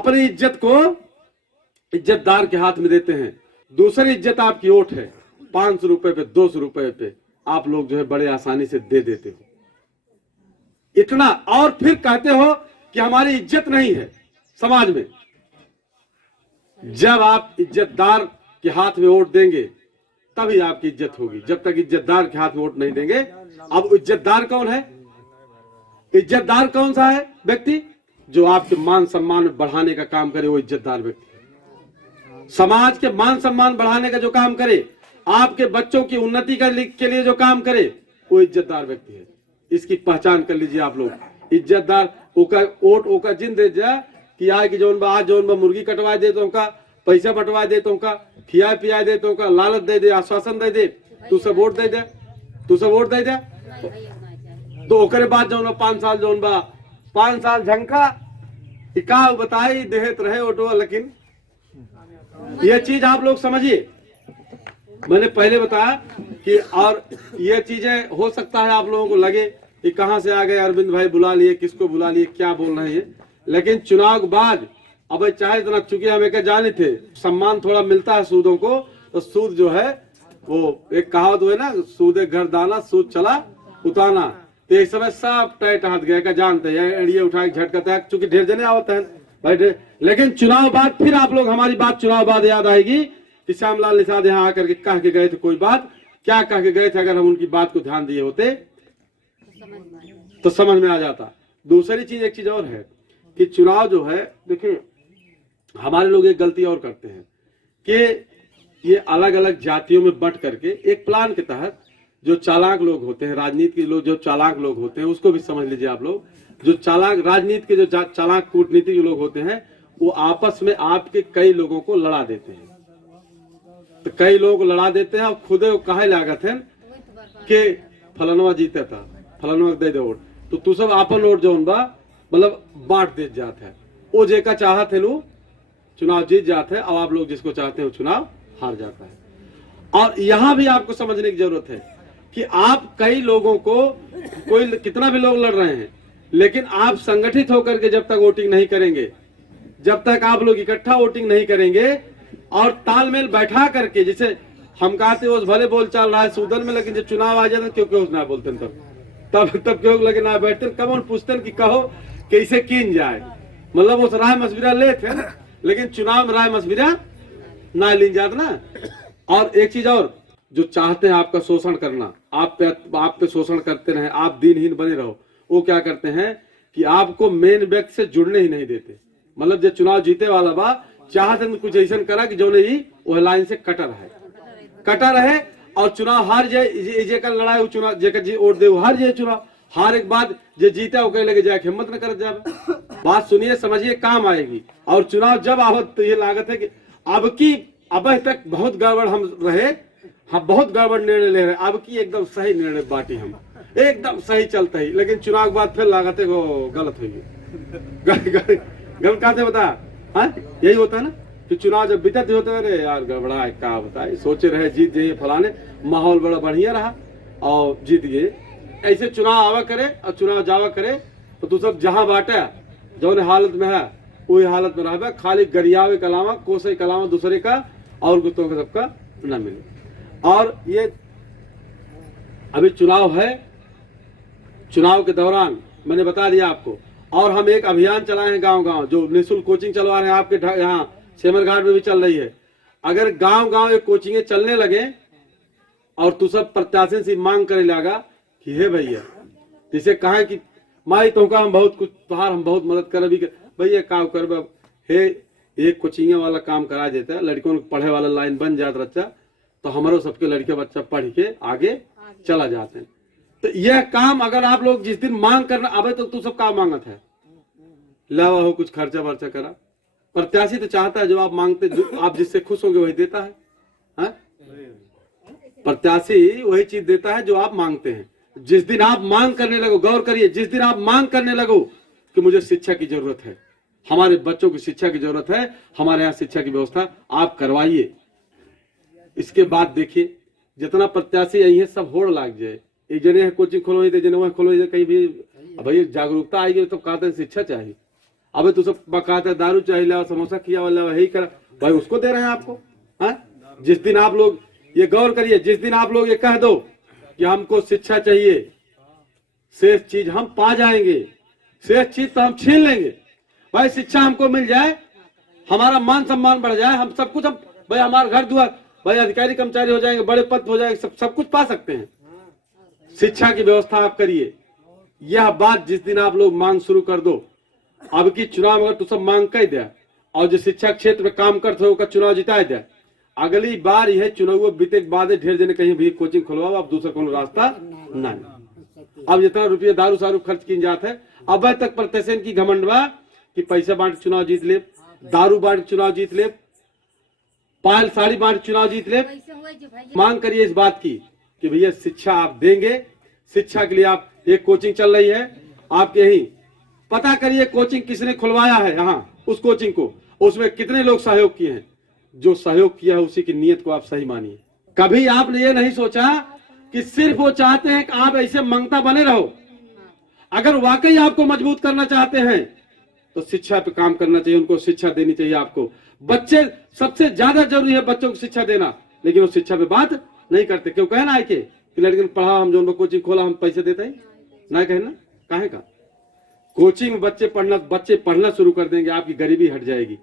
अपनी इज्जत को इज्जतदार के हाथ में देते हैं। दूसरी इज्जत आपकी ओट है, 500 रुपए पे 200 रुपए पे आप लोग जो है बड़े आसानी से दे देते हो इतना, और फिर कहते हो कि हमारी इज्जत नहीं है समाज में। जब आप इज्जतदार के हाथ में वोट देंगे तभी आपकी इज्जत होगी, जब तक इज्जतदार के हाथ में वोट नहीं देंगे। अब इज्जतदार कौन है? इज्जतदार कौन सा है व्यक्ति? जो आपके मान सम्मान बढ़ाने का काम करे, वो इज्जतदार व्यक्ति है। समाज के मान सम्मान बढ़ाने का जो काम करे, आपके बच्चों की उन्नति के लिए जो काम करे, वो इज्जतदार व्यक्ति है। इसकी पहचान कर लीजिए आप लोग। इज्जतदार ओका ओट ओका जिन दे जा कि आए कि जोन बा आज जोन बा मुर्गी कटवा दे तो का पैसा बंटवा दे तो का खिया पिया दे तो का लालच दे दे, आश्वासन दे दे, तू सब वोट दे दे, तू सब वोट दे दे। तो ओकरे बाद जोन बा 5 साल जोन बा 5 साल झंका का बताई देहत रहे ओटो। लेकिन यह चीज आप लोग समझिए, मैंने पहले बताया कि और ये चीजें हो सकता है आप लोगों को लगे कि कहां से आ गए अरविंद भाई, बुला लिए, किसको बुला लिए, क्या बोल रहे हैं। लेकिन चुनाव के बाद अब चाहे इतना, चूंकि हम एक जाने थे सम्मान थोड़ा मिलता है सूदों को, तो सूद जो है वो एक कहावत है ना, सूदे घर दाना सूद चला उताना। तो इस समय सब टाइट हाथ गए का जानते हैं, एड़िए उठा के झटकता है, चूंकि ढेर जने आवते हैं भाई। लेकिन चुनाव बाद फिर आप लोग हमारी बात चुनाव बाद याद आएगी कि श्यामलाल निषाद यहाँ आकर के कह के गए थे कोई बात, क्या कह के गए थे, अगर हम उनकी बात को ध्यान दिए होते तो समझ में आ जाता। दूसरी चीज, एक चीज और है कि चुनाव जो है, देखिए हमारे लोग एक गलती और करते हैं कि ये अलग अलग जातियों में बंट करके एक प्लान के तहत जो चालाक लोग होते हैं, राजनीति के लोग जो चालाक लोग होते हैं, उसको भी समझ लीजिए आप लोग, जो चालाक राजनीति के जो चालाक कूटनीति के लोग होते हैं, वो आपस में आपके कई लोगों को लड़ा देते हैं। तो कई लोग लड़ा देते हैं और खुद कहे लागत है कि फलनवा जीता था, फलनवा दे दे वोट, तो तू सब आपन वोट जो बा मतलब बांट दे जाते हैं। वो जेका चाहत है लो चुनाव जीत जाते हैं, और आप लोग जिसको चाहते हैं वो चुनाव हार जाता है। और यहाँ भी आपको समझने की जरूरत है कि आप कई लोगों को, कोई कितना भी लोग लड़ रहे हैं, लेकिन आप संगठित होकर के जब तक वोटिंग नहीं करेंगे, जब तक आप लोग इकट्ठा वोटिंग नहीं करेंगे और तालमेल बैठा करके, जिसे हम कहते हैं भले बोल चल रहा है सूदन में, लेकिन जब चुनाव आ जाता क्यों क्यों ना बोलते तब क्यों लगे ना बैठते, कब पूछते कि कहो कैसे किन जाए, मतलब उस राय मशविरा ले थे ना, लेकिन चुनाव में राय मशविरा ना लीन जात ना। और एक चीज और, जो चाहते हैं आपका शोषण करना, आप पे शोषण करते रहे, आप दिनहीन बने रहो, वो क्या करते हैं कि आपको मेन व्यक्ति से जुड़ने ही नहीं देते। मतलब जो चुनाव जीते वाला बा चाहते हैं कुछ ऐसा करा कि जो नहीं वो लाइन से कटा रहे और चुनाव हार जाए, जे का लड़ाई चुनाव जेकर जी वोट दे हार जाए, चुनाव हार एक बाद जो जीता वो कह लगे जाए हिम्मत न कर जाए। बात सुनिए समझिए, काम आएगी। और चुनाव जब आवत तो ये लागत है कि अब तक बहुत गड़बड़ हम रहे, हम बहुत गड़बड़ निर्णय ले रहे, अब की एकदम सही निर्णय बाटी, हम एकदम सही चलता ही, लेकिन चुनाव के बाद फिर लागत है वो गलत होगी। गलत कहते बता, हाँ यही होता है ना कि चुनाव जब बीतते होते हैं, अरे यार गड़बड़ा है, क्या बताए, सोचे रहे जीत जाइए फलाने, माहौल बड़ा बढ़िया रहा और जीत गए। ऐसे चुनाव आवा करे और चुनाव जावा करे तो तू सब जहां बांटे जो हालत में है वही हालत में रह, खाली गरियावे के अलावा कोसे के अलावा दूसरे का और गुत्तों का सबका न मिले। और ये अभी चुनाव है, चुनाव के दौरान मैंने बता दिया आपको, और हम एक अभियान चलाए हैं गांव-गांव, जो निःशुल्क कोचिंग चलवा रहे हैं, आपके यहाँ सेमर घाट में भी चल रही है। अगर गांव-गांव ये कोचिंगें चलने लगे और तू सब प्रत्याशी से मांग करे लगा कि हे भैया, जिसे कहा कि माई तो हम बहुत कुछ तुहार हम बहुत मदद कर, भैया का कर हे एक कोचिंग वाला काम करा देता है, लड़कों को पढ़े वाला लाइन बन जाता बच्चा, तो हमारो सबके लड़के बच्चा पढ़ के आगे चला जाते हैं। तो यह काम अगर आप लोग जिस दिन मांग करना अबे तो तू सब काम मांगत है, लावा हो कुछ खर्चा वर्चा करा। प्रत्याशी तो चाहता है जो आप मांगते, जो आप जिससे खुश होंगे वही देता है, हाँ? प्रत्याशी वही चीज देता है जो आप मांगते हैं। जिस दिन आप मांग करने लगो, गौर करिए, जिस दिन आप मांग करने लगो कि मुझे शिक्षा की जरूरत है, हमारे बच्चों की शिक्षा की जरूरत है, हमारे यहाँ शिक्षा की व्यवस्था आप करवाइए, इसके बाद देखिए जितना प्रत्याशी यही है सब होड़ लाग जाए। एक जने कोचिंग खोलो, जने वह खोलो, कहीं भी भाई जागरूकता आएगी तो कहते हैं शिक्षा चाहिए। अबे तू सब बकाता दारू चाहिए, समोसा किया वाला वही कर, भाई उसको दे रहे हैं आपको। है जिस दिन आप लोग ये गौर करिए, जिस दिन आप लोग ये कह दो कि हमको शिक्षा चाहिए, शेष चीज हम पा जाएंगे, शेष चीज तो हम छीन लेंगे। भाई शिक्षा हमको मिल जाए, हमारा मान सम्मान बढ़ जाए, हम सब कुछ, हम भाई हमारा घर द्वार, भाई अधिकारी कर्मचारी हो जाएंगे, बड़े पद हो जाएंगे, सब कुछ पा सकते हैं। शिक्षा की व्यवस्था आप करिए। यह बात जिस दिन आप लोग मांग शुरू कर दो, अब की चुनाव अगर तू सब मांग कह दिया और जो शिक्षा क्षेत्र में काम करते हो चुनाव जिता दिया, अगली बार यह चुनाव बीते के बाद ढेर जने कहीं भी कोचिंग खुलवाओ, अब दूसरा कोनो रास्ता नहीं। अब जितना रुपये दारू सारू खर्च की जाते है, अब तक प्रत्यशन की घमंडवा कि पैसा बांट चुनाव जीत ले, दारू बांट चुनाव जीत ले, पायल साड़ी बांट चुनाव जीत ले। मांग करिए इस बात की कि भैया शिक्षा आप देंगे, शिक्षा के लिए आप एक कोचिंग चल रही है आपके यही, पता करिए कोचिंग किसने खुलवाया है यहाँ, उस कोचिंग को, उसमें कितने लोग सहयोग किए हैं। जो सहयोग किया है उसी की नीयत को आप सही मानिए। कभी आपने ये नहीं सोचा कि सिर्फ वो चाहते हैं कि आप ऐसे मंगता बने रहो। अगर वाकई आपको मजबूत करना चाहते हैं तो शिक्षा पे काम करना चाहिए, उनको शिक्षा देनी चाहिए। आपको बच्चे सबसे ज्यादा जरूरी है बच्चों को शिक्षा देना, लेकिन वो शिक्षा पे बात नहीं करते। क्यों कहे ना आके कि लड़के ने पढ़ा, हम जो कोचिंग खोला हम पैसे देते हैं ना, कहना काहे का। कोचिंग बच्चे पढ़ना शुरू कर देंगे, आपकी गरीबी हट जाएगी।